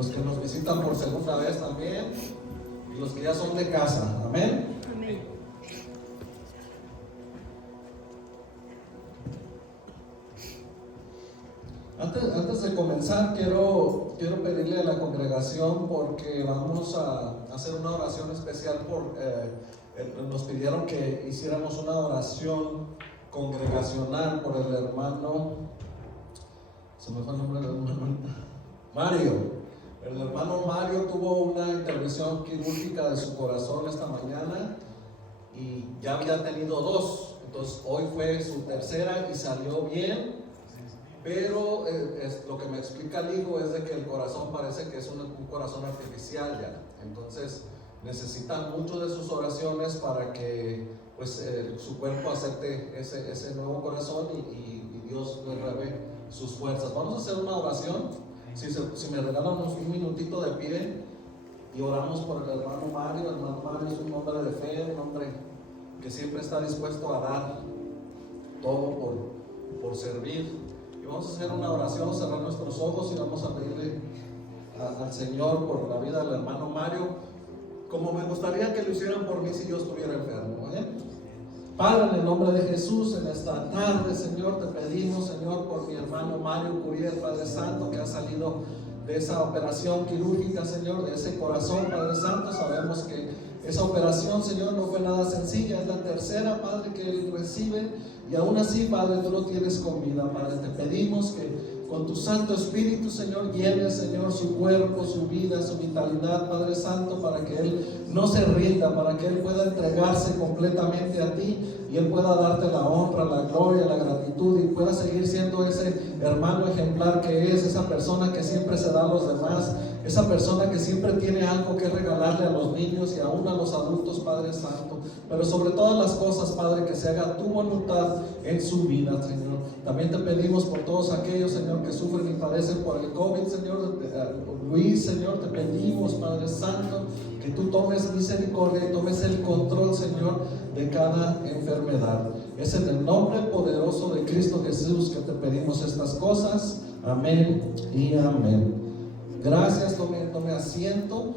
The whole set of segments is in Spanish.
los que nos visitan por segunda vez también, y los que ya son de casa. Amén. Amén. Antes de comenzar, quiero pedirle a la congregación, porque vamos a hacer una oración especial. Nos pidieron que hiciéramos una oración congregacional por el hermano, se me fue el nombre del hermano, Mario. El hermano Mario tuvo una intervención quirúrgica de su corazón esta mañana y ya había tenido dos, entonces hoy fue su tercera y salió bien. Pero lo que me explica el hijo es de que el corazón parece que es un corazón artificial ya. Entonces necesitan mucho de sus oraciones para que pues, su cuerpo acepte ese nuevo corazón y Dios le renueve sus fuerzas. Vamos a hacer una oración. Si me regalan un minutito de pie y oramos por el hermano Mario. El hermano Mario es un hombre de fe, un hombre que siempre está dispuesto a dar todo por servir. Y vamos a hacer una oración, cerrar nuestros ojos y vamos a pedirle al Señor por la vida del hermano Mario, como me gustaría que lo hicieran por mí si yo estuviera enfermo. Padre, en el nombre de Jesús, en esta tarde, Señor, te pedimos, Señor, por mi hermano Mario Curiel, Padre Santo, que ha salido de esa operación quirúrgica, Señor, de ese corazón, Padre Santo. Sabemos que esa operación, Señor, no fue nada sencilla, es la tercera, Padre, que él recibe, y aún así, Padre, tú lo tienes con vida. Padre, te pedimos que con tu Santo Espíritu, Señor, llene, Señor, su cuerpo, su vida, su vitalidad, Padre Santo, para que él no se rinda, para que él pueda entregarse completamente a ti y él pueda darte la honra, la gloria, la gratitud, y pueda seguir siendo ese hermano ejemplar que es, esa persona que siempre se da a los demás, esa persona que siempre tiene algo que regalarle a los niños y aún a los adultos, Padre Santo. Pero sobre todas las cosas, Padre, que se haga tu voluntad en su vida, Señor. También te pedimos por todos aquellos, Señor, que sufren y padecen por el COVID, Señor. Luis, Señor, te pedimos, Padre Santo, que tú tomes misericordia y tomes el control, Señor, de cada enfermedad. Es en el nombre poderoso de Cristo Jesús que te pedimos estas cosas. Amén y amén. Gracias, tome asiento.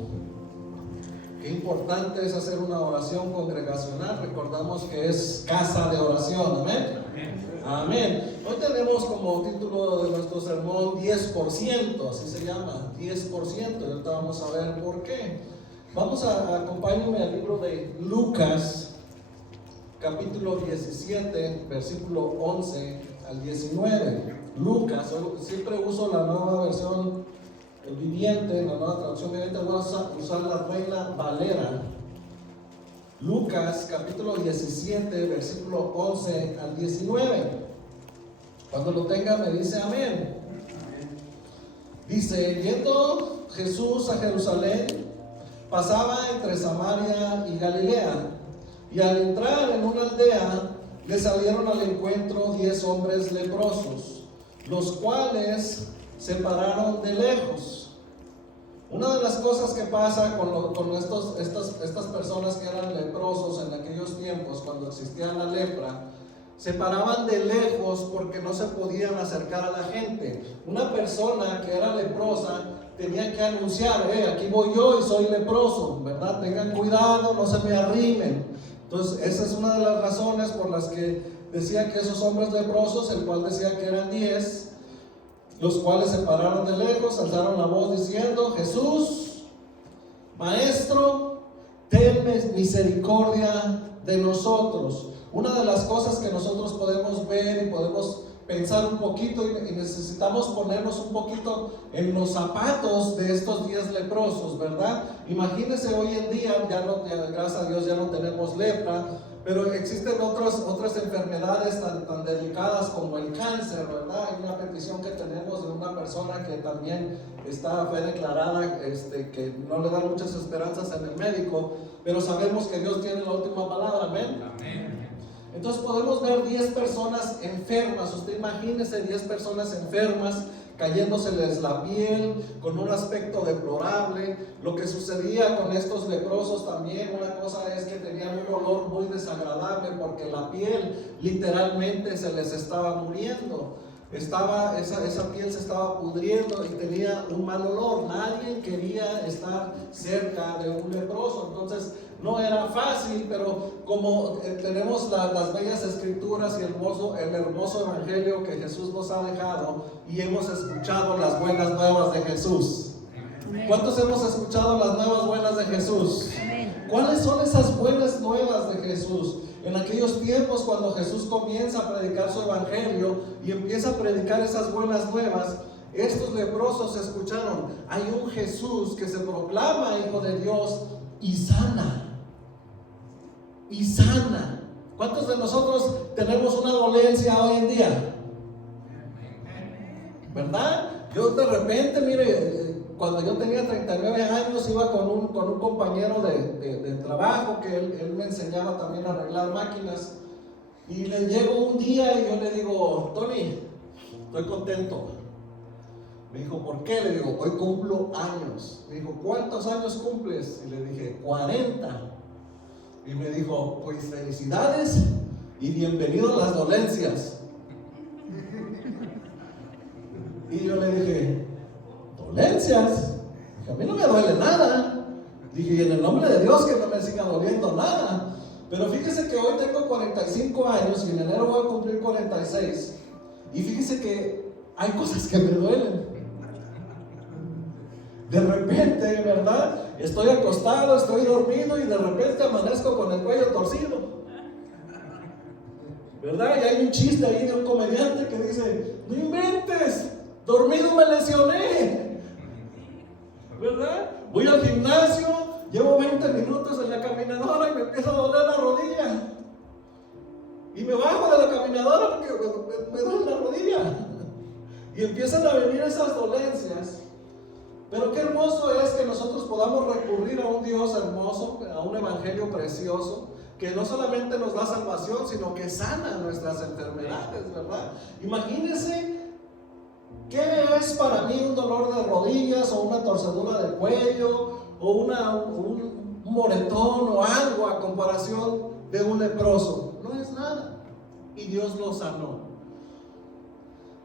Qué importante es hacer una oración congregacional. Recordamos que es casa de oración. Amén. Amén. Hoy tenemos como título de nuestro sermón 10%, así se llama, 10%. Y ahorita vamos a ver por qué. Acompáñenme al libro de Lucas, capítulo 17, versículo 11 al 19. Lucas, siempre uso la nueva versión viviente, la nueva traducción viviente. Vamos a usar la Reina Valera. Lucas capítulo 17, versículo 11 al 19. Cuando lo tenga me dice amén. Dice: yendo Jesús a Jerusalén, pasaba entre Samaria y Galilea, y al entrar en una aldea le salieron al encuentro 10 hombres leprosos, los cuales se pararon de lejos. Una de las cosas que pasa con estas personas que eran leprosos en aquellos tiempos, cuando existía la lepra, se paraban de lejos porque no se podían acercar a la gente. Una persona que era leprosa tenía que anunciar: aquí voy yo y soy leproso, ¿verdad? Tengan cuidado, no se me arrimen. Entonces esa es una de las razones por las que decía que esos hombres leprosos, el cual decía que eran 10, los cuales se pararon de lejos, alzaron la voz diciendo: Jesús, Maestro, ten misericordia de nosotros. Una de las cosas que nosotros podemos ver y podemos pensar un poquito, y necesitamos ponernos un poquito en los zapatos de estos 10 leprosos, ¿verdad? Imagínense, hoy en día, gracias a Dios ya no tenemos lepra, pero existen otras enfermedades tan delicadas como el cáncer, ¿verdad? Hay una petición que tenemos de una persona que también fue declarada, que no le da muchas esperanzas en el médico, pero sabemos que Dios tiene la última palabra. Amén. Amén. Entonces podemos ver 10 personas enfermas. Usted imagínese 10 personas enfermas, cayéndoseles la piel, con un aspecto deplorable. Lo que sucedía con estos leprosos también, una cosa es que tenían un olor muy desagradable porque la piel literalmente se les estaba muriendo. esa piel se estaba pudriendo y tenía un mal olor. Nadie quería estar cerca de un leproso. Entonces no era fácil, pero como tenemos las bellas escrituras y el hermoso evangelio que Jesús nos ha dejado, y hemos escuchado las buenas nuevas de Jesús. ¿Cuántos hemos escuchado las nuevas buenas de Jesús? ¿Cuáles son esas buenas nuevas de Jesús? En aquellos tiempos, cuando Jesús comienza a predicar su evangelio y empieza a predicar esas buenas nuevas, estos leprosos escucharon: hay un Jesús que se proclama Hijo de Dios y sana. Y sana. ¿Cuántos de nosotros tenemos una dolencia hoy en día? ¿Verdad? Yo de repente, mire, cuando yo tenía 39 años, iba con un compañero de trabajo que él me enseñaba también a arreglar máquinas. Y le llego un día y yo le digo: Tony, estoy contento. Me dijo: ¿por qué? Le digo: hoy cumplo años. Me dijo: ¿cuántos años cumples? Y le dije: 40. Y me dijo: pues felicidades y bienvenido a las dolencias. Y yo le dije: ¿dolencias? Dije: a mí no me duele nada. Dije: y en el nombre de Dios que no me siga doliendo nada. Pero fíjese que hoy tengo 45 años y en enero voy a cumplir 46. Y fíjese que hay cosas que me duelen. De repente, ¿verdad? Estoy acostado, estoy dormido y de repente amanezco con el cuello torcido. ¿Verdad? Y hay un chiste ahí de un comediante que dice: no inventes, dormido me lesioné. ¿Verdad? Voy al gimnasio, llevo 20 minutos en la caminadora y me empieza a doler la rodilla. Y me bajo de la caminadora porque me duele la rodilla. Y empiezan a venir esas dolencias. Pero qué hermoso es que nosotros podamos recurrir a un Dios hermoso, a un evangelio precioso, que no solamente nos da salvación, sino que sana nuestras enfermedades, ¿verdad? Imagínense qué es para mí un dolor de rodillas o una torcedura de cuello o un moretón o algo a comparación de un leproso. No es nada. Y Dios lo sanó.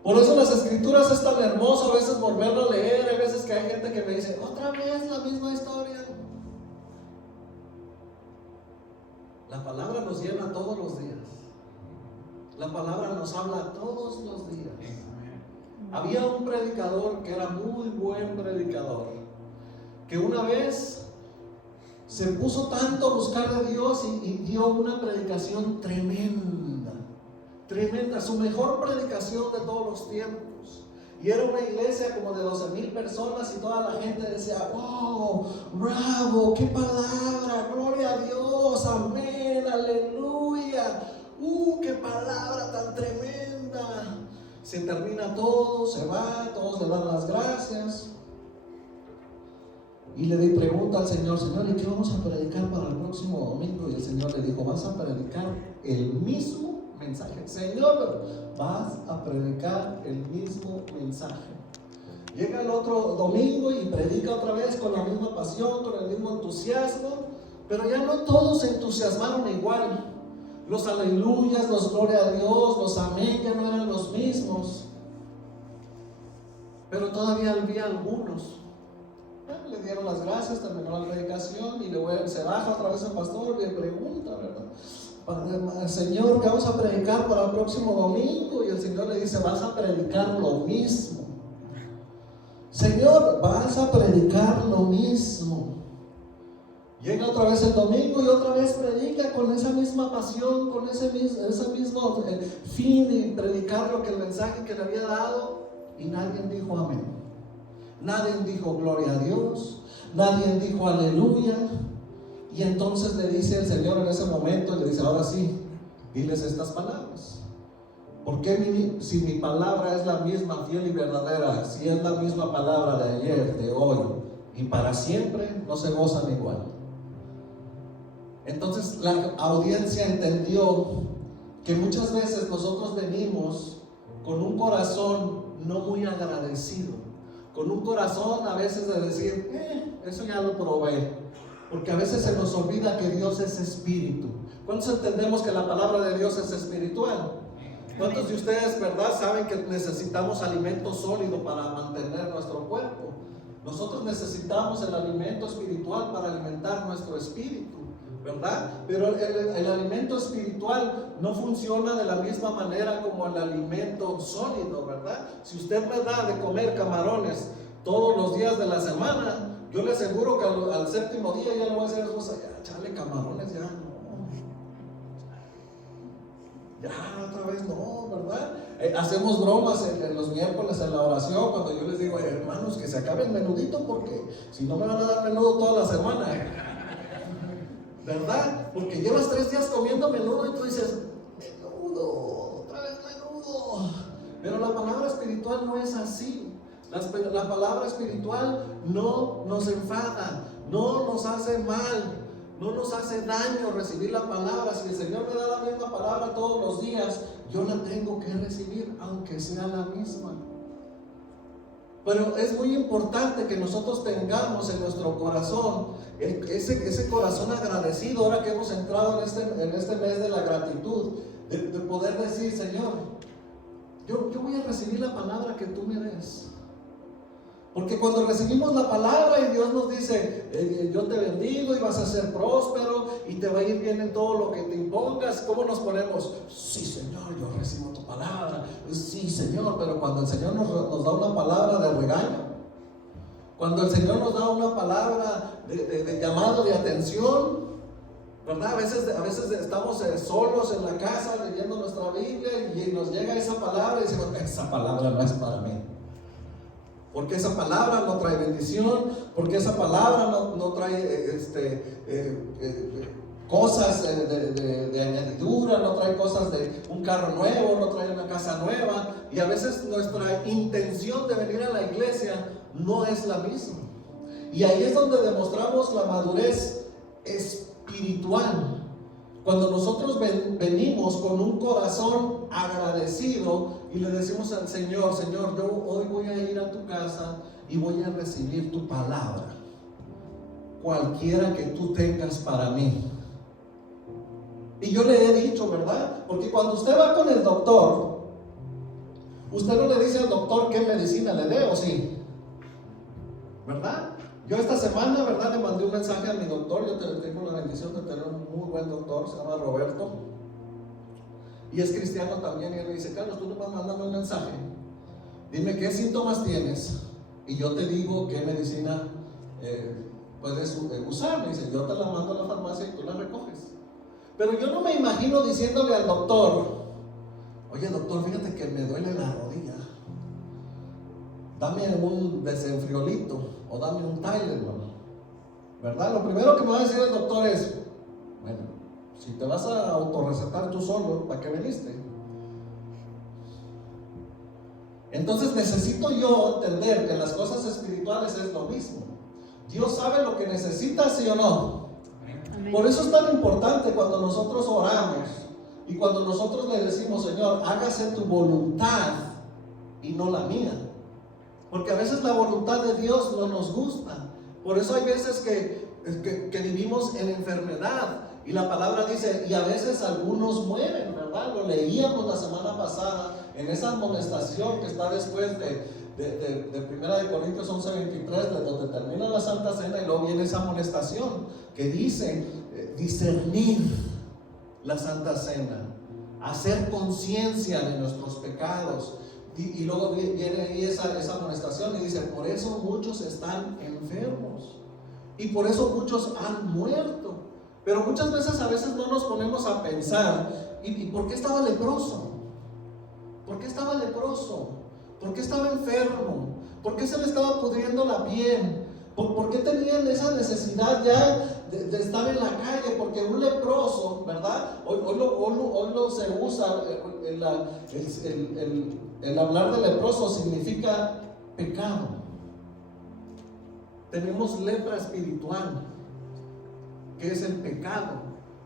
Por eso las escrituras es tan hermoso a veces volverlo a leer. Hay veces que hay gente que me dice: otra vez la misma historia. La palabra nos llena todos los días. La palabra nos habla todos los días. Había un predicador que era muy buen predicador, que una vez se puso tanto a buscar a Dios y dio una predicación tremenda, su mejor predicación de todos los tiempos. Y era una iglesia como de 12,000 personas y toda la gente decía: wow, bravo, qué palabra, gloria a Dios, amén, aleluya, qué palabra tan tremenda. Se termina todo, se va, todos le dan las gracias. Y le di pregunta al Señor: Señor, ¿y qué vamos a predicar para el próximo domingo? Y el Señor le dijo: vas a predicar el mismo mensaje. Señor, vas a predicar el mismo mensaje. Llega el otro domingo y predica otra vez con la misma pasión, con el mismo entusiasmo, pero ya no todos se entusiasmaron igual. Los aleluyas, los gloria a Dios, los amén ya no eran los mismos. Pero todavía había algunos. Le dieron las gracias, terminó la predicación y se baja otra vez el pastor y le pregunta, ¿verdad? Señor, ¿qué vamos a predicar para el próximo domingo? Y el Señor le dice: vas a predicar lo mismo. Señor, vas a predicar lo mismo. Llega otra vez el domingo y otra vez predica con esa misma pasión, con ese mismo fin de predicar lo que el mensaje que le había dado, y nadie dijo amén. Nadie dijo gloria a Dios, nadie dijo aleluya. Y entonces le dice el Señor en ese momento, le dice: ahora sí, diles estas palabras. Porque si mi palabra es la misma, fiel y verdadera, si es la misma palabra de ayer, de hoy y para siempre, no se gozan igual. Entonces la audiencia entendió que muchas veces nosotros venimos con un corazón no muy agradecido, con un corazón a veces de decir: eso ya lo probé, porque a veces se nos olvida que Dios es espíritu. ¿Cuántos entendemos que la palabra de Dios es espiritual? ¿Cuántos de ustedes, verdad, saben que necesitamos alimento sólido para mantener nuestro cuerpo? Nosotros necesitamos el alimento espiritual para alimentar nuestro espíritu, ¿verdad? Pero el alimento espiritual no funciona de la misma manera como el alimento sólido, ¿verdad? Si usted me da de comer camarones todos los días de la semana, yo le aseguro que al séptimo día ya le voy a decir a su esposa, ya, chale, camarones, ya no. Ya, otra vez no, ¿verdad? Hacemos bromas en los miércoles en la oración cuando yo les digo, hermanos, que se acabe el menudito porque si no me van a dar menudo toda la semana, ¿verdad? Porque llevas 3 días comiendo menudo y tú dices, menudo, otra vez menudo. Pero la palabra espiritual no es así. La palabra espiritual no nos enfada, no nos hace mal. No nos hace daño recibir la palabra. Si el Señor me da la misma palabra todos los días, yo la tengo que recibir, aunque sea la misma. Pero es muy importante que nosotros tengamos en nuestro corazón ese corazón agradecido, ahora que hemos entrado en este mes de la gratitud, de poder decir, Señor, yo voy a recibir la palabra que tú me des. Porque cuando recibimos la palabra y Dios nos dice, yo te bendigo y vas a ser próspero y te va a ir bien en todo lo que te impongas, ¿cómo nos ponemos? Sí, Señor, yo recibo tu palabra. Sí, Señor, pero cuando el Señor nos da una palabra de regaño, cuando el Señor nos da una palabra de llamado de atención, ¿verdad? A veces estamos solos en la casa leyendo nuestra Biblia y nos llega esa palabra y decimos, esa palabra no es para mí. Porque esa palabra no trae bendición, porque esa palabra no trae cosas de añadidura, no trae cosas de un carro nuevo, no trae una casa nueva. Y a veces nuestra intención de venir a la iglesia no es la misma. Y ahí es donde demostramos la madurez espiritual. Cuando nosotros venimos con un corazón agradecido y le decimos al Señor, Señor, yo hoy voy a ir a tu casa y voy a recibir tu palabra, cualquiera que tú tengas para mí. Y yo le he dicho, ¿verdad? Porque cuando usted va con el doctor, usted no le dice al doctor qué medicina le dé, ¿o sí? ¿Verdad? Yo esta semana, ¿verdad?, le mandé un mensaje a mi doctor. Yo tengo la bendición de tener un muy buen doctor, se llama Roberto, y es cristiano también. Y él me dice, Carlos, tú me vas mandando un mensaje, dime qué síntomas tienes y yo te digo qué medicina puedes usar. Me dice, yo te la mando a la farmacia y tú la recoges. Pero yo no me imagino diciéndole al doctor, oye doctor, fíjate que me duele la rodilla, dame un desenfriolito o dame un Tylenol, ¿verdad? Lo primero que me va a decir el doctor es, bueno, si te vas a autorrecetar tú solo, ¿para qué viniste? Entonces necesito yo entender que las cosas espirituales es lo mismo. Dios sabe lo que necesitas, ¿sí o no? Amén. Por eso es tan importante cuando nosotros oramos y cuando nosotros le decimos, Señor, hágase tu voluntad y no la mía. Porque a veces la voluntad de Dios no nos gusta. Por eso hay veces que vivimos en enfermedad. Y la palabra dice, y a veces algunos mueren, ¿verdad? Lo leíamos la semana pasada en esa amonestación que está después de 1 Corintios 11:23, de donde termina la Santa Cena, y luego viene esa amonestación que dice discernir la Santa Cena, hacer conciencia de nuestros pecados. Y luego viene ahí esa amonestación y dice, por eso muchos están enfermos y por eso muchos han muerto. Pero muchas veces a veces no nos ponemos a pensar, ¿y por qué estaba leproso? ¿Por qué estaba leproso? ¿Por qué estaba enfermo? ¿Por qué se le estaba pudriendo la piel? ¿Por qué tenían esa necesidad ya de estar en la calle? Porque un leproso, ¿verdad? Hoy lo se usa, el hablar de leproso significa pecado. Tenemos lepra espiritual, que es el pecado.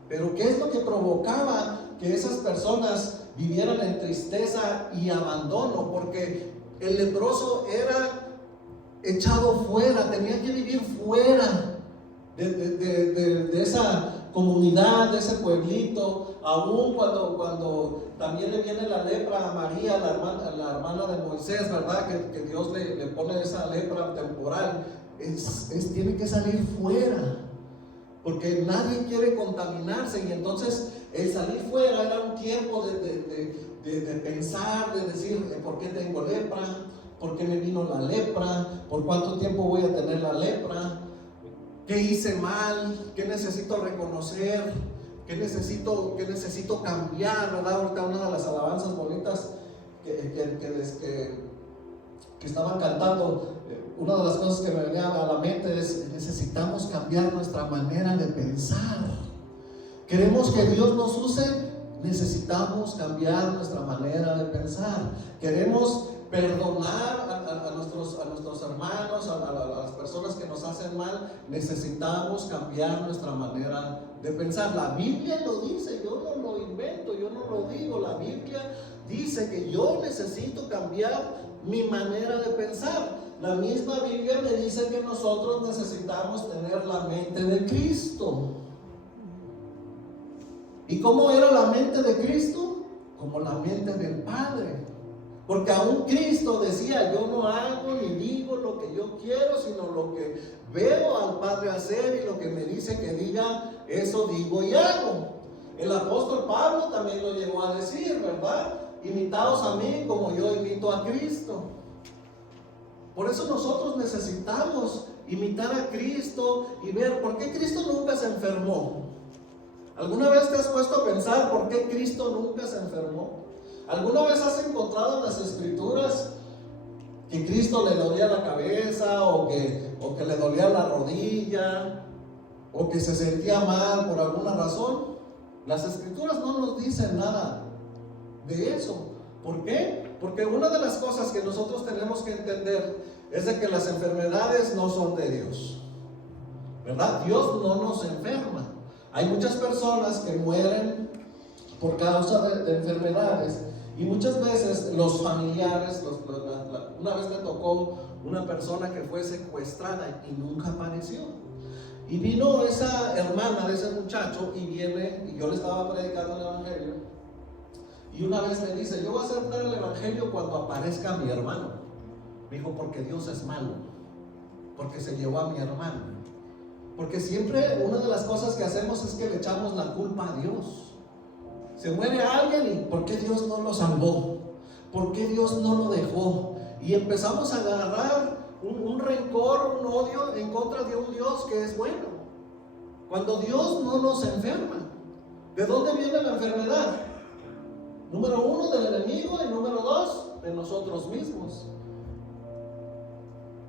Pero ¿qué es lo que provocaba que esas personas vivieran en tristeza y abandono? Porque el leproso era echado fuera, tenía que vivir fuera de comunidad, de ese pueblito, aún cuando también le viene la lepra a María, la hermana de Moisés, ¿verdad? Que Dios le pone esa lepra temporal, tiene que salir fuera, porque nadie quiere contaminarse. Y entonces el salir fuera era un tiempo de pensar, de decir, ¿por qué tengo lepra? ¿Por qué me vino la lepra? ¿Por cuánto tiempo voy a tener la lepra? ¿Qué hice mal? ¿Qué necesito reconocer? ¿Qué necesito cambiar? ¿Verdad? Ahorita una de las alabanzas bonitas que estaban cantando, una de las cosas que me venía a la mente es: necesitamos cambiar nuestra manera de pensar. Queremos que Dios nos use, necesitamos cambiar nuestra manera de pensar. Queremos perdonar a nuestros hermanos, a las personas que nos hacen mal, necesitamos cambiar nuestra manera de pensar. La Biblia lo dice, yo no lo invento, yo no lo digo. La Biblia dice que yo necesito cambiar mi manera de pensar. La misma Biblia me dice que nosotros necesitamos tener la mente de Cristo. ¿Y cómo era la mente de Cristo? Como la mente del Padre. Porque aún Cristo decía: yo no hago ni digo lo que yo quiero, sino lo que veo al Padre hacer, y lo que me dice que diga, eso digo y hago. El apóstol Pablo también lo llegó a decir, ¿verdad? Imitaos a mí como yo imito a Cristo. Por eso nosotros necesitamos imitar a Cristo y ver por qué Cristo nunca se enfermó. ¿Alguna vez te has puesto a pensar por qué Cristo nunca se enfermó? ¿Alguna vez has encontrado en las Escrituras que Cristo le dolía la cabeza, o que le dolía la rodilla, o que se sentía mal por alguna razón? Las Escrituras no nos dicen nada de eso. ¿Por qué? Porque una de las cosas que nosotros tenemos que entender es de que las enfermedades no son de Dios, ¿verdad? Dios no nos enferma. Hay muchas personas que mueren por causa de enfermedades, y muchas veces los familiares, una vez me tocó una persona que fue secuestrada y nunca apareció. Y vino esa hermana de ese muchacho y viene, y yo le estaba predicando el evangelio, y una vez me dice: yo voy a aceptar el evangelio cuando aparezca mi hermano. Me dijo: porque Dios es malo, porque se llevó a mi hermano. Porque siempre una de las cosas que hacemos es que le echamos la culpa a Dios. Se muere alguien y ¿por qué Dios no lo salvó? ¿Por qué Dios no lo dejó? Y empezamos a agarrar un rencor, un odio en contra de un Dios que es bueno, cuando Dios no nos enferma. ¿De dónde viene la enfermedad? Número 1, del enemigo, y número 2, de nosotros mismos.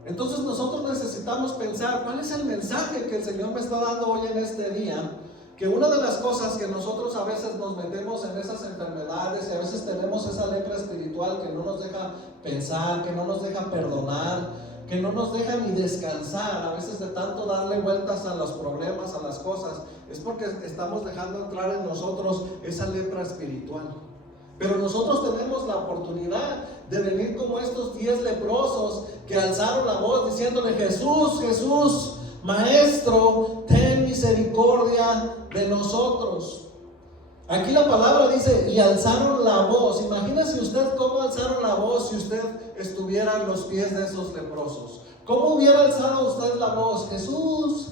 Entonces nosotros necesitamos pensar: ¿cuál es el mensaje que el Señor me está dando hoy en este día? Que una de las cosas que nosotros a veces nos metemos en esas enfermedades, y a veces tenemos esa lepra espiritual que no nos deja pensar, que no nos deja perdonar, que no nos deja ni descansar. A veces de tanto darle vueltas a los problemas, a las cosas, es porque estamos dejando entrar en nosotros esa lepra espiritual. Pero nosotros tenemos la oportunidad de venir como estos 10 leprosos que alzaron la voz diciéndole: Jesús, Jesús, Maestro, ten misericordia de nosotros. Aquí la palabra dice: y alzaron la voz. Imagínese usted cómo alzaron la voz si usted estuviera en los pies de esos leprosos. ¿Cómo hubiera alzado usted la voz? Jesús.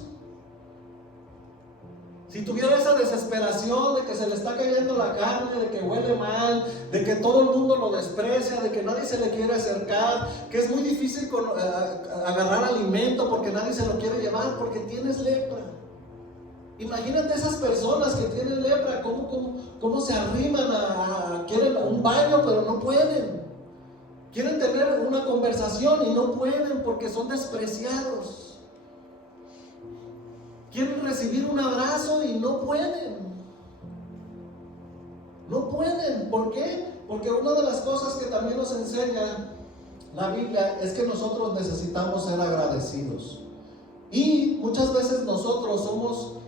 Si tuviera esa desesperación de que se le está cayendo la carne, de que huele mal, de que todo el mundo lo desprecia, de que nadie se le quiere acercar, que es muy difícil agarrar alimento porque nadie se lo quiere llevar porque tienes lepra. Imagínate esas personas que tienen lepra, cómo se arriman quieren un baño pero no pueden. Quieren tener una conversación y no pueden porque son despreciados. Quieren recibir un abrazo y no pueden. No pueden. ¿Por qué? Porque una de las cosas que también nos enseña la Biblia es que nosotros necesitamos ser agradecidos. Y muchas veces nosotros somos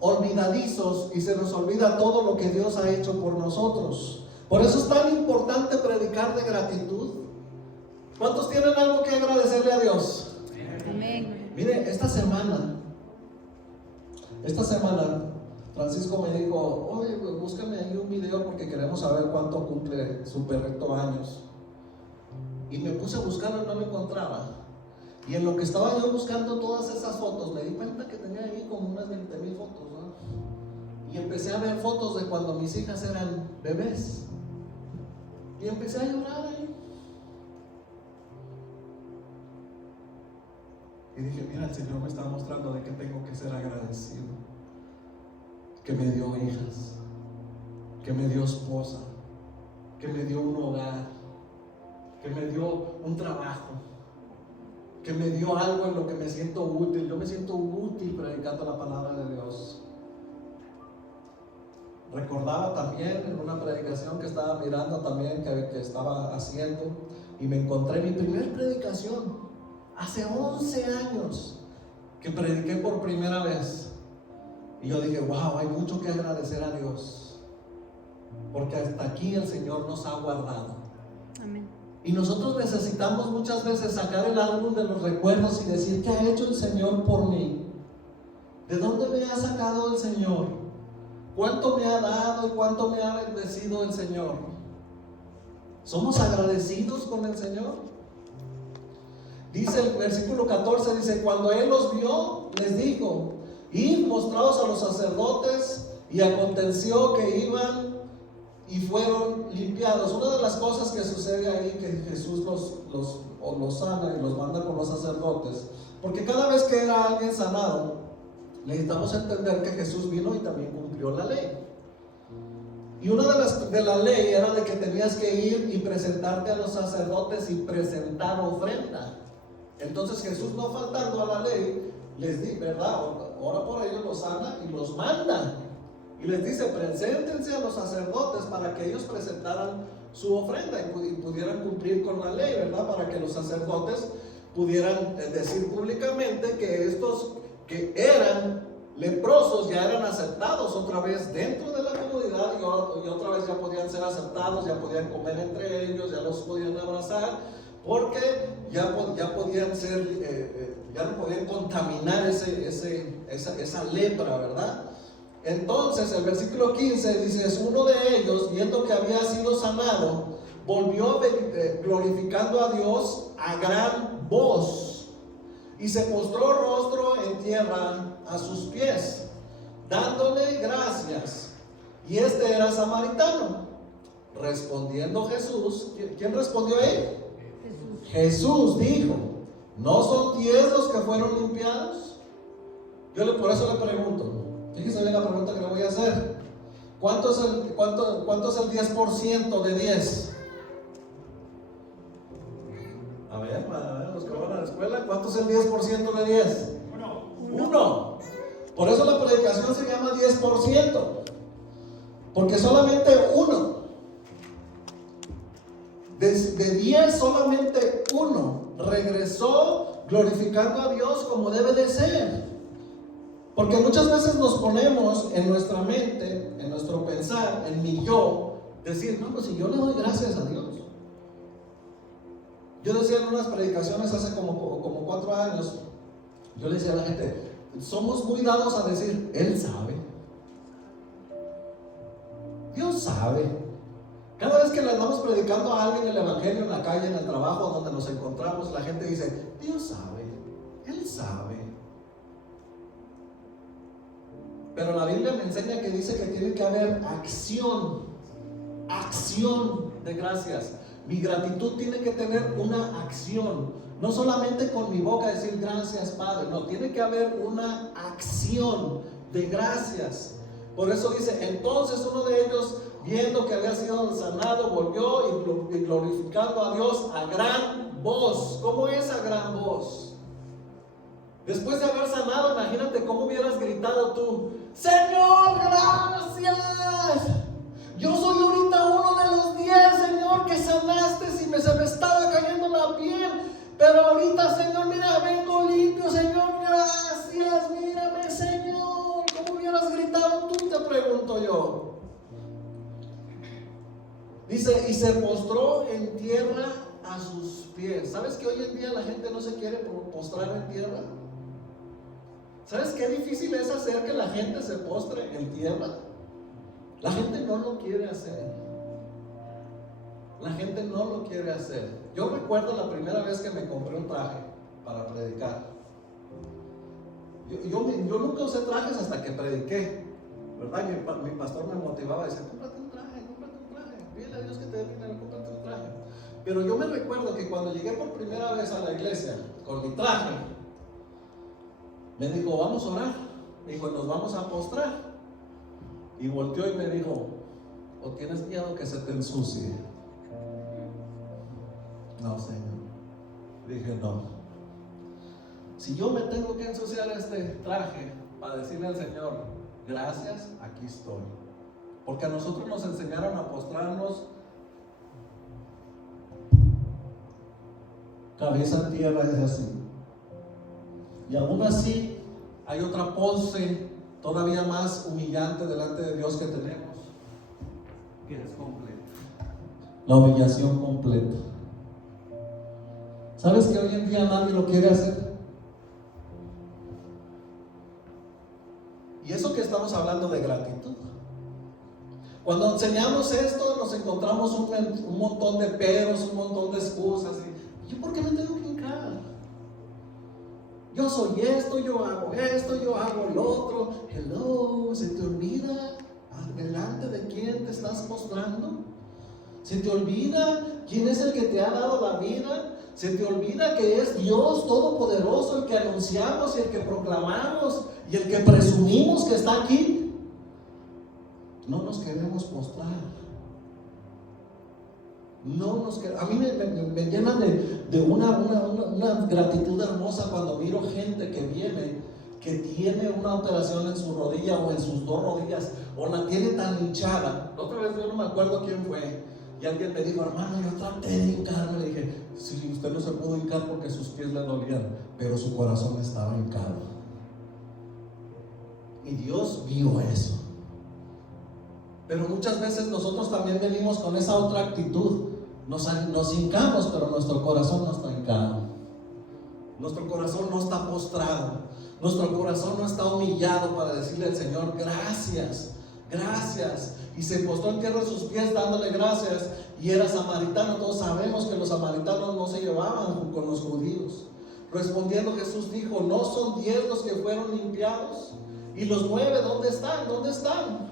olvidadizos y se nos olvida todo lo que Dios ha hecho por nosotros. Por eso es tan importante predicar de gratitud. ¿Cuántos tienen algo que agradecerle a Dios? Amén. Mire, esta semana Esta semana Francisco me dijo, oye, búscame ahí un video porque queremos saber cuánto cumple su perrito años. Y me puse a buscarlo y no lo encontraba. Y en lo que estaba yo buscando todas esas fotos, me di cuenta que tenía ahí como unas 20,000 fotos, ¿no? Y empecé a ver fotos de cuando mis hijas eran bebés. Y empecé a llorar ahí. Y dije, mira, el Señor me está mostrando de que tengo que ser agradecido. Que me dio hijas, que me dio esposa, que me dio un hogar, que me dio un trabajo, que me dio algo en lo que me siento útil. Yo me siento útil predicando la palabra de Dios. Recordaba también en una predicación que estaba mirando también, que estaba haciendo, y me encontré mi primer predicación hace 11 años que prediqué por primera vez. Y yo dije, wow, hay mucho que agradecer a Dios, porque hasta aquí el Señor nos ha guardado. Amén. Y nosotros necesitamos muchas veces sacar el álbum de los recuerdos y decir, ¿qué ha hecho el Señor por mí? ¿De dónde me ha sacado el Señor? ¿Cuánto me ha dado y cuánto me ha bendecido el Señor? ¿Somos agradecidos con el Señor? Dice el versículo 14, dice, cuando Él los vio, les dijo, id, mostraos a los sacerdotes, y aconteció que iban y fueron limpiados. Una de las cosas que sucede ahí, que Jesús los sana y los manda con los sacerdotes, porque cada vez que era alguien sanado, necesitamos entender que Jesús vino y también cumplió la ley. Y una de la ley era de que tenías que ir y presentarte a los sacerdotes y presentar ofrenda. Entonces Jesús, no faltando a la ley, les dice, ¿verdad? Ora por ellos, los sana y los manda. Y les dice, preséntense a los sacerdotes para que ellos presentaran su ofrenda y pudieran cumplir con la ley, ¿verdad? Para que los sacerdotes pudieran decir públicamente que estos que eran leprosos ya eran aceptados otra vez dentro de la comunidad y otra vez ya podían ser aceptados, ya podían comer entre ellos, ya los podían abrazar, porque ya podían ser, ya no podían contaminar esa lepra, ¿verdad? Entonces el versículo 15 dice, uno de ellos, viendo que había sido sanado, volvió glorificando a Dios a gran voz, y se postró rostro en tierra a sus pies, dándole gracias. Y este era samaritano. Respondiendo Jesús, ¿quién respondió ahí? Jesús dijo, ¿no son 10 los que fueron limpiados? Por eso le pregunto, fíjese bien la pregunta que le voy a hacer. ¿Cuánto es el 10% de 10? A ver, los que van a la escuela, ¿cuánto es el 10% de 10? 1. Por eso la predicación se llama 10%, porque solamente 1. De 10, solamente 1 regresó glorificando a Dios como debe de ser. Porque muchas veces nos ponemos en nuestra mente, en nuestro pensar, en mi yo, decir, no, pues si yo le doy gracias a Dios. Yo decía en unas predicaciones hace como 4 años, yo le decía a la gente, somos muy dados a decir, Él sabe, Dios sabe. Cada vez que le andamos predicando a alguien el evangelio en la calle, en el trabajo, donde nos encontramos, la gente dice, Dios sabe, Él sabe. Pero la Biblia me enseña que dice que tiene que haber acción de gracias. Mi gratitud tiene que tener una acción, no solamente con mi boca decir gracias, Padre, no, tiene que haber una acción de gracias. Por eso dice, entonces uno de ellos, viendo que había sido sanado, volvió y glorificando a Dios a gran voz. ¿Cómo es a gran voz? Después de haber sanado, imagínate cómo hubieras gritado tú, Señor, gracias. Yo soy ahorita uno de los 10, Señor, que sanaste y se me estaba cayendo la piel. Pero ahorita, Señor, mira, vengo limpio, Señor, gracias, mírame, Señor. ¿Cómo hubieras gritado tú? Te pregunto yo. Dice, y se postró en tierra a sus pies. ¿Sabes que hoy en día la gente no se quiere postrar en tierra? ¿Sabes qué difícil es hacer que la gente se postre en tierra? La gente no lo quiere hacer. La gente no lo quiere hacer. Yo recuerdo la primera vez que me compré un traje para predicar. Yo nunca usé trajes hasta que prediqué, ¿verdad? Mi pastor me motivaba y decía, cómprate un traje, pídele a Dios que te dé dinero, cómprate un traje. Pero yo me recuerdo que cuando llegué por primera vez a la iglesia con mi traje, me dijo, vamos a orar. Me dijo, nos vamos a postrar. Y volteó y me dijo, ¿o tienes miedo que se te ensucie? No, Señor. Dije, no. Si yo me tengo que ensuciar este traje para decirle al Señor, gracias, aquí estoy. Porque a nosotros nos enseñaron a postrarnos cabeza en tierra, es así. Y aún así hay otra pose todavía más humillante delante de Dios que tenemos, que es completa. La humillación completa. ¿Sabes que hoy en día nadie lo quiere hacer? Y eso que estamos hablando de gratitud. Cuando enseñamos esto nos encontramos un montón de peros, un montón de excusas. ¿Yo por qué me tengo que hincar? Yo soy esto, yo hago el otro. Hello, ¿se te olvida delante de quién te estás postrando? ¿Se te olvida quién es el que te ha dado la vida? ¿Se te olvida que es Dios Todopoderoso el que anunciamos y el que proclamamos y el que presumimos que está aquí? No nos queremos postrar. A mí me llena de una gratitud hermosa cuando miro gente que viene, que tiene una operación en su rodilla o en sus dos rodillas, o la tiene tan hinchada. La otra vez yo no me acuerdo quién fue, y alguien me dijo, hermano, yo traté de hincarme. Le dije, sí, usted no se pudo hincar porque sus pies le dolían, pero su corazón estaba hincado. Y Dios vio eso. Pero muchas veces nosotros también venimos con esa otra actitud. Nos hincamos, pero nuestro corazón no está hincado. Nuestro corazón no está postrado. Nuestro corazón no está humillado para decirle al Señor, gracias, gracias. Y se postró en tierra a sus pies dándole gracias. Y era samaritano. Todos sabemos que los samaritanos no se llevaban con los judíos. Respondiendo Jesús dijo, ¿no son 10 los que fueron limpiados? ¿Y los 9 dónde están? ¿Dónde están?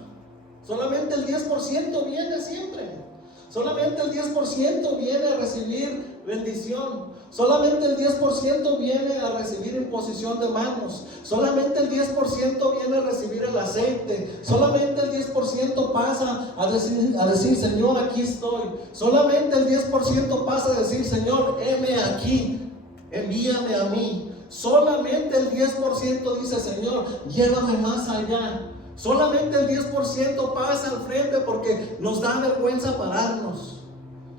Solamente el 10% viene siempre. Solamente el 10% viene a recibir bendición. Solamente el 10% viene a recibir imposición de manos. Solamente el 10% viene a recibir el aceite. Solamente el 10% pasa a decir, Señor, aquí estoy. Solamente el 10% pasa a decir, Señor, heme aquí, envíame a mí. Solamente el 10% dice, Señor, llévame más allá. Solamente el 10% pasa al frente porque nos da vergüenza pararnos.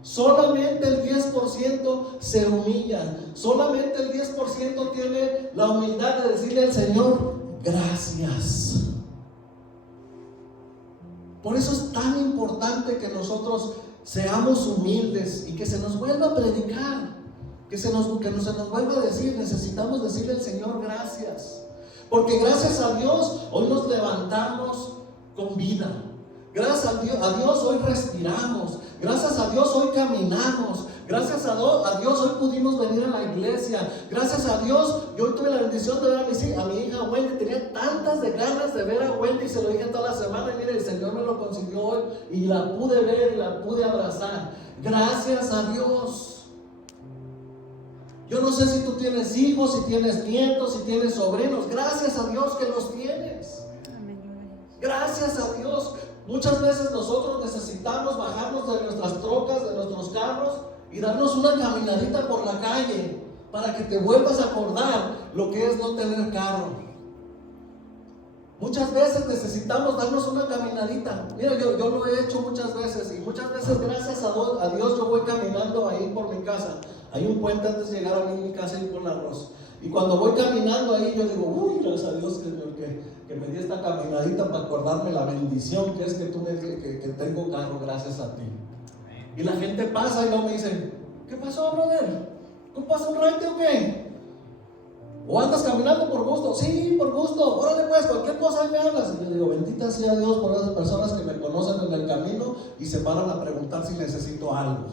Solamente el 10% se humilla. Solamente el 10% tiene la humildad de decirle al Señor, gracias. Por eso es tan importante que nosotros seamos humildes y que se nos vuelva a predicar, que se nos vuelva a decir, necesitamos decirle al Señor gracias. Porque gracias a Dios hoy nos levantamos con vida. Gracias a Dios hoy respiramos. Gracias a Dios hoy caminamos. Gracias a Dios hoy pudimos venir a la iglesia. Gracias a Dios yo hoy tuve la bendición de ver a mi hija Wendy. Tenía tantas de ganas de ver a Wendy y se lo dije toda la semana. Y mire, el Señor me lo consiguió hoy y la pude ver y la pude abrazar. Gracias a Dios. Yo no sé si tú tienes hijos, si tienes nietos, si tienes sobrinos. Gracias a Dios que los tienes. Gracias a Dios. Muchas veces nosotros necesitamos bajarnos de nuestras trocas, de nuestros carros y darnos una caminadita por la calle para que te vuelvas a acordar lo que es no tener carro. Muchas veces necesitamos darnos una caminadita. Mira, yo lo he hecho muchas veces y muchas veces gracias a Dios yo voy caminando ahí por mi casa. Hay un puente antes de llegar a mi casa y por la arroz. Y cuando voy caminando ahí yo digo, uy, gracias a Dios que me di esta caminadita para acordarme la bendición que es que que tengo carro gracias a ti. Y la gente pasa y luego me dicen, ¿qué pasó, brother? ¿Tú pasas un raite o qué? ¿O andas caminando por gusto? Sí, por gusto. Órale pues, cualquier cosa ahí me hablas. Y yo digo, bendita sea Dios por esas personas que me conocen en el camino y se paran a preguntar si necesito algo.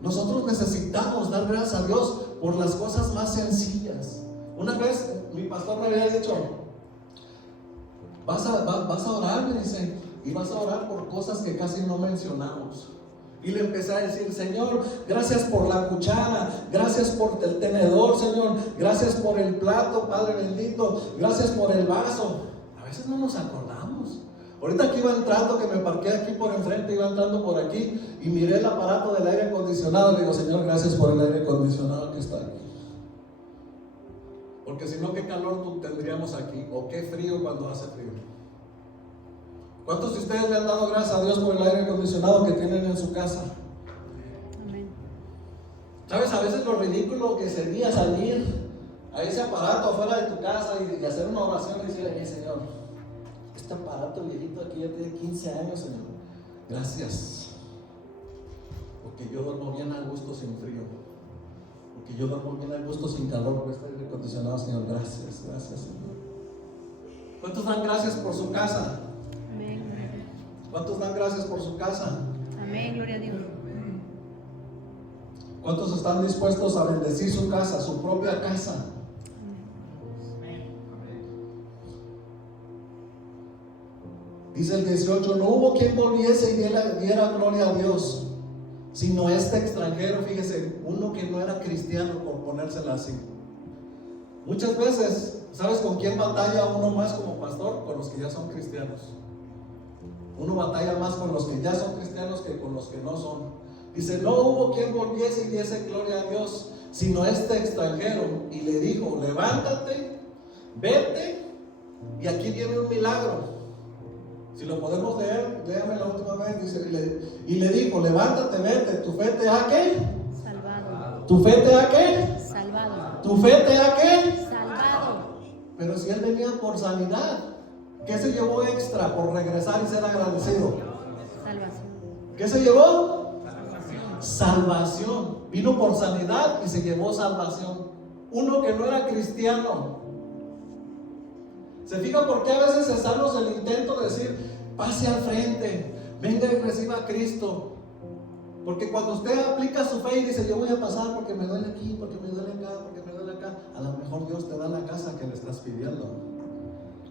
Nosotros necesitamos dar gracias a Dios por las cosas más sencillas. Una vez mi pastor me había dicho, vas a orar, me dice, y vas a orar por cosas que casi no mencionamos. Y le empecé a decir, Señor, gracias por la cuchara, gracias por el tenedor, Señor, gracias por el plato, Padre bendito, gracias por el vaso. A veces no nos acordamos. Ahorita que iba entrando, que me parqué aquí por enfrente, iba entrando por aquí y miré el aparato del aire acondicionado. Le digo, Señor, gracias por el aire acondicionado que está aquí. Porque si no, ¿qué calor tendríamos aquí? O qué frío cuando hace frío. ¿Cuántos de ustedes le han dado gracias a Dios por el aire acondicionado que tienen en su casa? Amén. ¿Sabes? A veces lo ridículo que sería salir a ese aparato afuera de tu casa y hacer una oración y decirle, Señor, este aparato viejito aquí ya tiene 15 años, Señor. Gracias. Porque yo duermo bien a gusto sin frío. Porque yo duermo bien a gusto sin calor por este aire acondicionado, Señor. Gracias, gracias, Señor. ¿Cuántos dan gracias por su casa? Amén. ¿Cuántos dan gracias por su casa? Amén, gloria a Dios. ¿Cuántos están dispuestos a bendecir su casa, su propia casa? Dice el 18, no hubo quien volviese y diera gloria a Dios, sino este extranjero, fíjese, uno que no era cristiano, por ponérsela así. Muchas veces, ¿sabes con quién batalla uno más como pastor? Con los que ya son cristianos. Uno batalla más con los que ya son cristianos que con los que no son. Dice, no hubo quien volviese y diese gloria a Dios, sino este extranjero. Y le dijo, levántate, vete, y aquí viene un milagro. Si lo podemos leer, léame la última vez. Dice, y le dijo, levántate, vete, ¿tu fe te ha qué? Salvado. ¿Tu fe te ha qué? Salvado. ¿Tu fe te ha qué? Salvado. Pero si él venía por sanidad, ¿qué se llevó extra por regresar y ser agradecido? Salvación. ¿Qué se llevó? Salvación. Vino por sanidad y se llevó salvación. Uno que no era cristiano. ¿Se fija por qué a veces estamos el intento de decir, pase al frente, venga y reciba a Cristo? Porque cuando usted aplica su fe y dice, yo voy a pasar porque me duele aquí, porque me duele acá, porque me duele acá, a lo mejor Dios te da la casa que le estás pidiendo.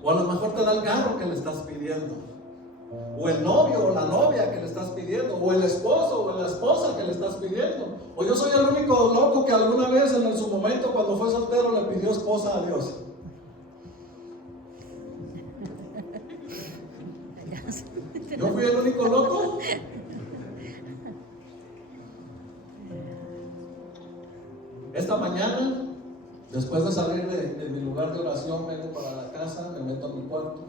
O a lo mejor te da el carro que le estás pidiendo. O el novio o la novia que le estás pidiendo. O el esposo o la esposa que le estás pidiendo. O yo soy el único loco que alguna vez en su momento cuando fue soltero le pidió esposa a Dios. ¿Yo fui el único loco? Esta mañana, después de salir de mi lugar de oración, vengo para la casa, me meto a mi cuarto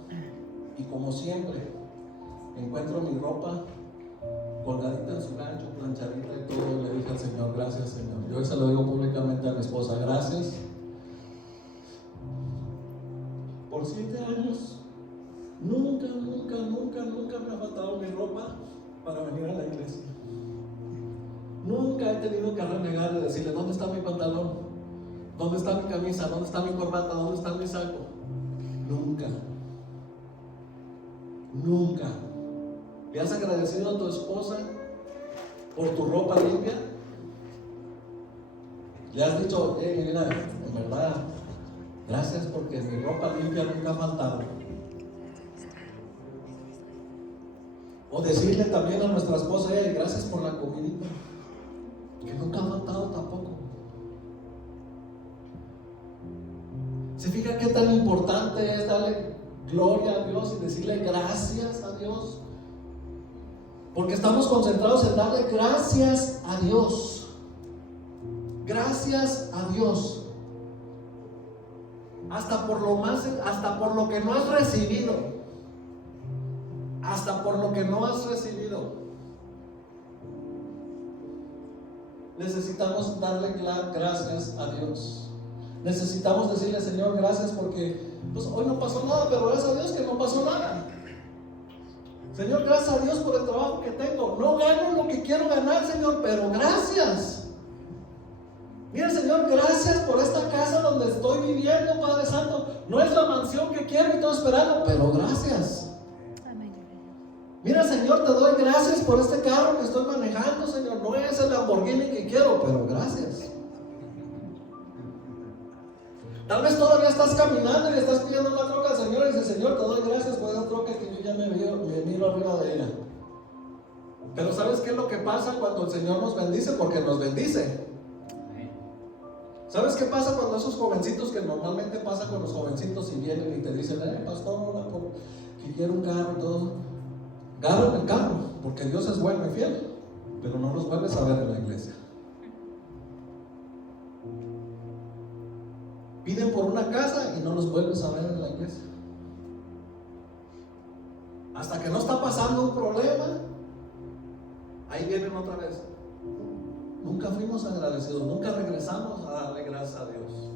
y como siempre encuentro mi ropa colgadita en su gancho, planchadita y todo. Y le dije al Señor, gracias Señor. Yo hoy se lo digo públicamente a mi esposa, gracias. Por 7 años nunca me ha faltado mi ropa para venir a la iglesia. Nunca he tenido que renegar y decirle, ¿dónde está mi pantalón? ¿Dónde está mi camisa? ¿Dónde está mi corbata? ¿Dónde está mi saco? Nunca. ¿Le has agradecido a tu esposa por tu ropa limpia? ¿Le has dicho, mira, en verdad, gracias porque mi ropa limpia nunca ha faltado? O decirle también a nuestra esposa, gracias por la comidita, que nunca ha faltado tampoco. ¿Se fija qué tan importante es darle gloria a Dios y decirle gracias a Dios? Porque estamos concentrados en darle gracias a Dios. Gracias a Dios. Hasta por lo que no has recibido. Hasta por lo que no has recibido. Necesitamos darle gracias a Dios. Necesitamos decirle, Señor, gracias porque pues, hoy no pasó nada, pero gracias a Dios que no pasó nada. Señor, gracias a Dios por el trabajo que tengo. No gano lo que quiero ganar, Señor, pero gracias. Mira, Señor, gracias por esta casa donde estoy viviendo, Padre Santo. No es la mansión que quiero y estoy esperando, pero gracias. Amén. Mira, Señor, te doy gracias por este carro que estoy manejando, Señor. No es el Lamborghini que quiero, pero gracias. Tal vez todavía estás caminando y le estás pidiendo una troca al Señor y dices, Señor, te doy gracias por esa troca que yo ya me miro arriba de ella. Pero ¿sabes qué es lo que pasa cuando el Señor nos bendice? Porque nos bendice. ¿Sabes qué pasa cuando esos jovencitos, que normalmente pasa con los jovencitos y vienen y te dicen, pastor, que quiero un carro y todo? Agarran el carro, porque Dios es bueno y fiel, pero no los vuelves a ver en la iglesia. Piden por una casa y no los vuelves a ver en la iglesia. Hasta que no está pasando un problema, ahí vienen otra vez. Nunca fuimos agradecidos, nunca regresamos a darle gracias a Dios.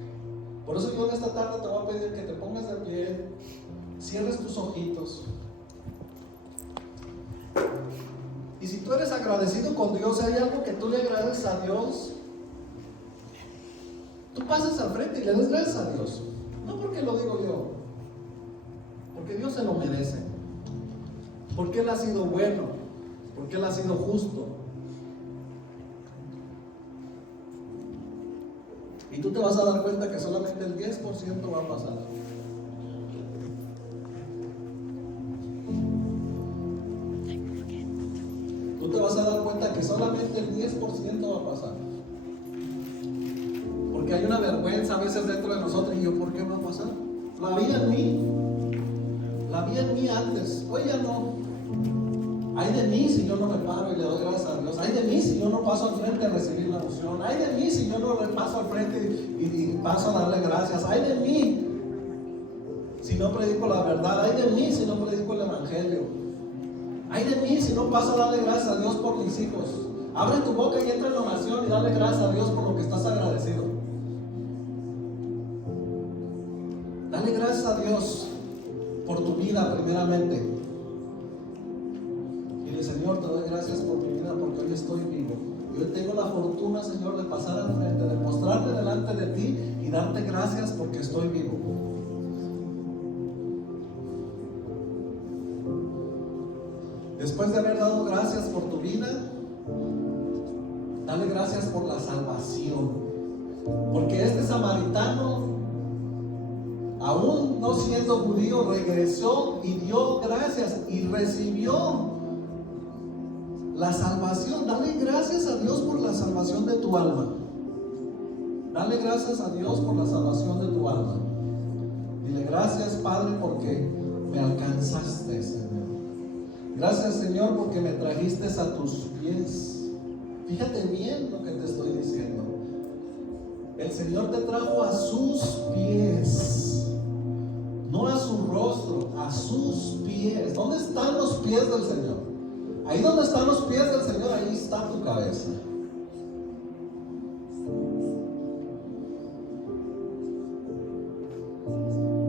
Por eso yo en esta tarde te voy a pedir que te pongas de pie, cierres tus ojitos. Y si tú eres agradecido con Dios, hay algo que tú le agradeces a Dios, tú pasas al frente y le des gracias a Dios. No porque lo digo yo, porque Dios se lo merece, porque Él ha sido bueno, porque Él ha sido justo. Y tú te vas a dar cuenta que solamente el 10% va a pasar. Tú te vas a dar cuenta que solamente el 10% va a pasar. Porque hay una vergüenza a veces dentro de nosotros. Y yo, ¿por qué va a pasar? La vi en mí. La vi en mí antes. Hoy ya no. Ay de mí si yo no me paro y le doy gracias a Dios. Ay de mí si yo no paso al frente a recibir la unción. Ay de mí si yo no le paso al frente y paso a darle gracias. Ay de mí si no predico la verdad. Ay de mí si no predico el evangelio. Ay de mí si no paso a darle gracias a Dios por mis hijos. Abre tu boca y entra en oración y dale gracias a Dios por lo que estás agradecido. Dale gracias a Dios por tu vida primeramente. Señor, te doy gracias por mi vida, porque hoy estoy vivo. Yo tengo la fortuna, Señor, de pasar al frente, de mostrarme delante de ti y darte gracias porque estoy vivo. Después de haber dado gracias por tu vida, dale gracias por la salvación. Porque este samaritano, aún no siendo judío, regresó y dio gracias y recibió la salvación. Dale gracias a Dios por la salvación de tu alma. Dale gracias a Dios por la salvación de tu alma. Dile gracias, Padre, porque me alcanzaste, Señor. Gracias, Señor, porque me trajiste a tus pies. Fíjate bien lo que te estoy diciendo. El Señor te trajo a sus pies, no a su rostro, a sus pies. ¿Dónde están los pies del Señor? Ahí donde están los pies del Señor, ahí está tu cabeza.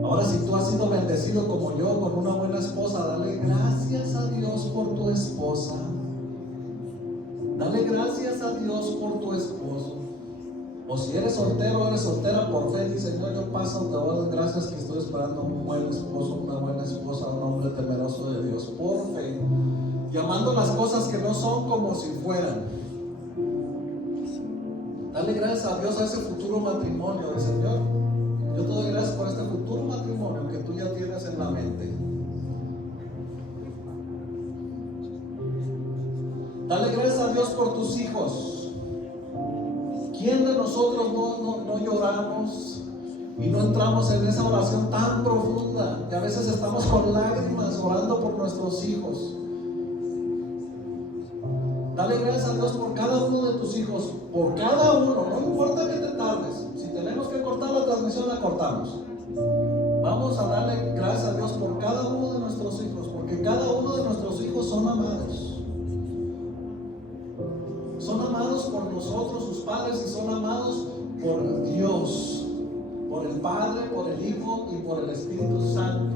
Ahora, si tú has sido bendecido como yo con una buena esposa, dale gracias a Dios por tu esposa. Dale gracias a Dios por tu esposo. O si eres soltero o eres soltera, por fe, dice, Señor, yo paso, te doy las gracias que estoy esperando un buen esposo, una buena esposa, un hombre temeroso de Dios, por fe. Llamando las cosas que no son como si fueran. Dale gracias a Dios a ese futuro matrimonio. Del Señor, yo te doy gracias por este futuro matrimonio que tú ya tienes en la mente. Dale gracias a Dios por tus hijos. ¿Quién de nosotros no lloramos y no entramos en esa oración tan profunda? Y a veces estamos con lágrimas orando por nuestros hijos. Dale gracias a Dios por cada uno de tus hijos, por cada uno, no importa que te tardes. Si tenemos que cortar la transmisión, la cortamos. Vamos a darle gracias a Dios por cada uno de nuestros hijos, porque cada uno de nuestros hijos son amados. Son amados por nosotros, sus padres, y son amados por Dios, por el Padre, por el Hijo y por el Espíritu Santo.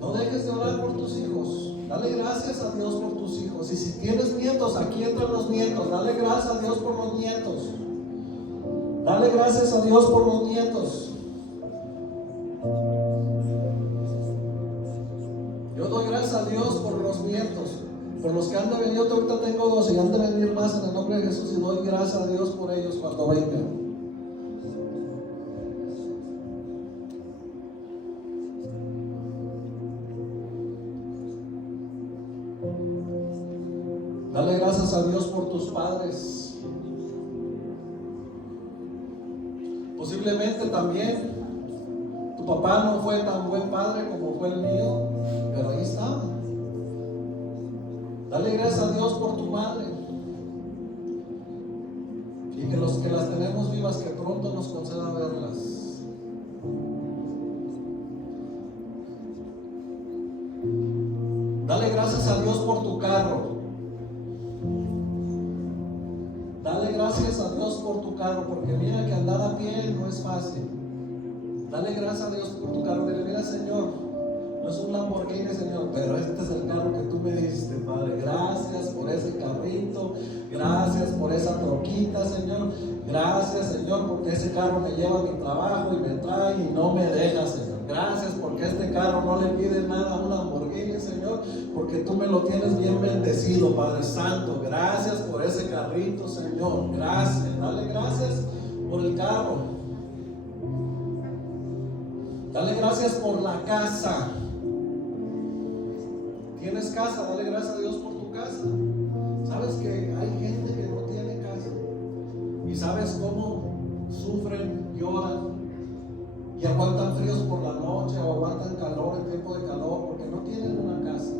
No dejes de orar por tus hijos. Dale gracias a Dios por tus hijos. Y si tienes nietos, aquí entran los nietos. Dale gracias a Dios por los nietos. Dale gracias a Dios por los nietos. Yo doy gracias a Dios por los nietos, por los que han de venir. Yo ahorita tengo 2 y han de venir más en el nombre de Jesús, y doy gracias a Dios por ellos cuando vengan. Dale gracias a Dios por tus padres. Posiblemente también tu papá no fue tan buen padre como fue el mío, pero ahí estaba. Dale gracias a Dios por tu madre. Y que los que las tenemos vivas, que pronto nos conceda verlas. Dale gracias a Dios por tu carro. Dale gracias a Dios por tu carro, porque mira que andar a pie no es fácil. Dale gracias a Dios por tu carro. Dile, mira, Señor, no es un Lamborghini, Señor, pero este es el carro que tú me diste, Padre. Gracias por ese carrito. Gracias por esa troquita, Señor. Gracias, Señor, porque ese carro me lleva a mi trabajo y me trae y no me deja, Señor. Gracias porque este carro no le pide nada a un Lamborghini, Señor, porque tú me lo tienes bien bendecido, Padre Santo. Gracias por ese carrito, Señor. Gracias. Dale gracias por el carro. Dale gracias por la casa. ¿Tienes casa? Dale gracias a Dios por tu casa. ¿Sabes que hay gente que no tiene casa? ¿Y sabes cómo sufren, lloran y aguantan fríos por la noche o aguantan calor en tiempo de calor porque no tienen una casa?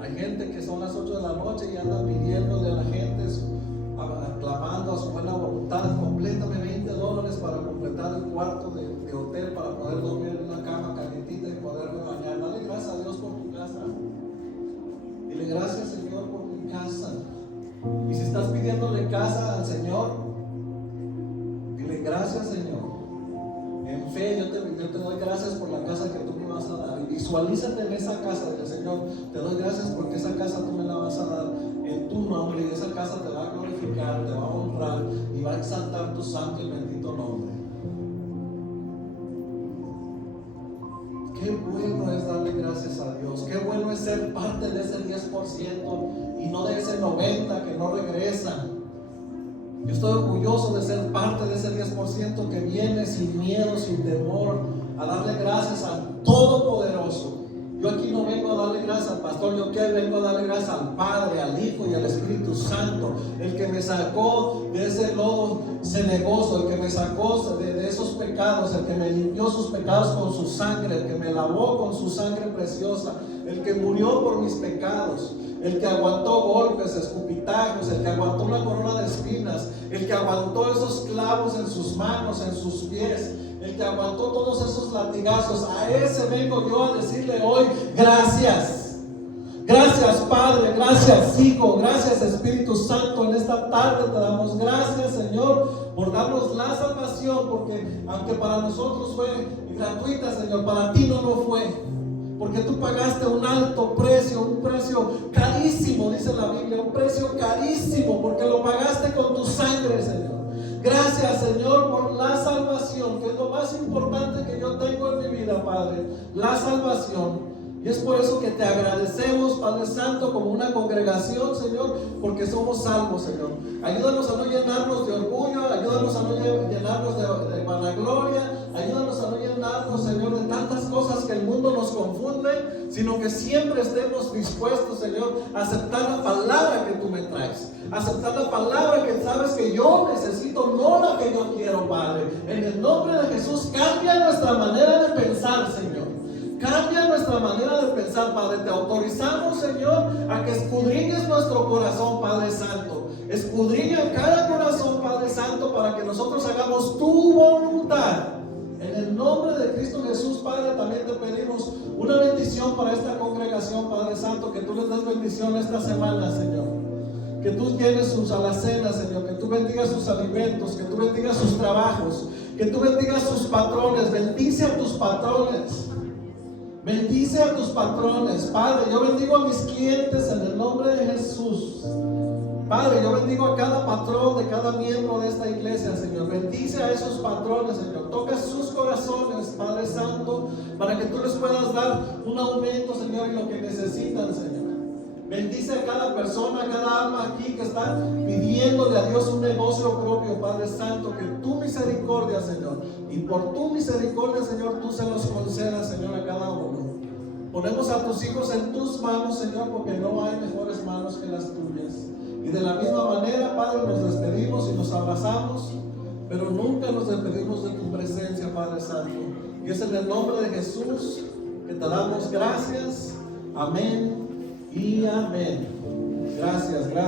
Hay gente que son las 8 de la noche y anda pidiéndole a la gente, aclamando a su buena voluntad: complétame $20 para completar el cuarto de hotel para poder dormir en una cama calientita y poderme bañar. Dale gracias a Dios por tu casa. Dile gracias, Señor, por mi casa. Y si estás pidiéndole casa al Señor, dile gracias, Señor. En fe yo te doy gracias por la casa que tú me vas a dar. Y visualízate en esa casa. Dile, Señor, te doy gracias porque esa casa tú me la vas a dar en tu nombre, y esa casa te va a glorificar, te va a honrar y va a exaltar tu santo y bendito nombre. Qué bueno es darle gracias a Dios. Qué bueno es ser parte de ese 10% y no de ese 90% que no regresa. Yo estoy orgulloso de ser parte de ese 10% que viene sin miedo, sin temor, a darle gracias al Todopoderoso. Yo aquí no vengo a darle gracias al pastor, yo que vengo a darle gracias al Padre, al Hijo y al Espíritu Santo, el que me sacó de ese lodo cenagoso, el que me sacó de esos pecados, el que me limpió sus pecados con su sangre, el que me lavó con su sangre preciosa, el que murió por mis pecados, el que aguantó golpes, escupitajos, el que aguantó una corona de espinas, el que aguantó esos clavos en sus manos, en sus pies, el que aguantó todos esos latigazos. A ese vengo yo a decirle hoy gracias. Gracias, Padre, gracias, Hijo, gracias, Espíritu Santo. En esta tarde te damos gracias, Señor, por darnos la salvación, porque aunque para nosotros fue gratuita, Señor, para ti no lo fue. Porque tú pagaste un alto precio, un precio carísimo, dice la Biblia, un precio carísimo, porque lo pagaste con tu sangre, Señor. Gracias, Señor, por la salvación, que es lo más importante que yo tengo en mi vida, Padre, la salvación. Y es por eso que te agradecemos, Padre Santo, como una congregación, Señor, porque somos salvos, Señor. Ayúdanos a no llenarnos de orgullo, ayúdanos a no llenarnos de vanagloria, ayúdanos a no llenarnos, Señor, de tantas cosas que el mundo nos confunde, sino que siempre estemos dispuestos, Señor, a aceptar la palabra que tú me traes, aceptar la palabra que sabes que yo necesito, no la que yo quiero, Padre. En el nombre de Jesús, cambia nuestra manera de pensar, Señor. Cambia nuestra manera de pensar, Padre. Te autorizamos, Señor, a que escudriñes nuestro corazón, Padre Santo. Escudriña cada corazón, Padre Santo, para que nosotros hagamos tu voluntad. En el nombre de Cristo Jesús, Padre, también te pedimos una bendición para esta congregación, Padre Santo, que tú les des bendición esta semana, Señor. Que tú llenes sus alacenas, Señor, que tú bendigas sus alimentos, que tú bendigas sus trabajos, que tú bendigas sus patrones. Bendice a tus patrones. Bendice a tus patrones, Padre. Yo bendigo a mis clientes en el nombre de Jesús. Padre, yo bendigo a cada patrón de cada miembro de esta iglesia, Señor. Bendice a esos patrones, Señor. Toca sus corazones, Padre Santo, para que tú les puedas dar un aumento, Señor, en lo que necesitan, Señor. Bendice a cada persona, a cada alma aquí que está pidiéndole a Dios un negocio propio, Padre Santo. Que tu misericordia, Señor, y por tu misericordia, Señor, tú se los concedas, Señor, a cada uno. Ponemos a tus hijos en tus manos, Señor, porque no hay mejores manos que las tuyas. Y de la misma manera, Padre, nos despedimos y nos abrazamos, pero nunca nos despedimos de tu presencia, Padre Santo. Y es en el nombre de Jesús que te damos gracias. Amén y amén. Gracias, gracias.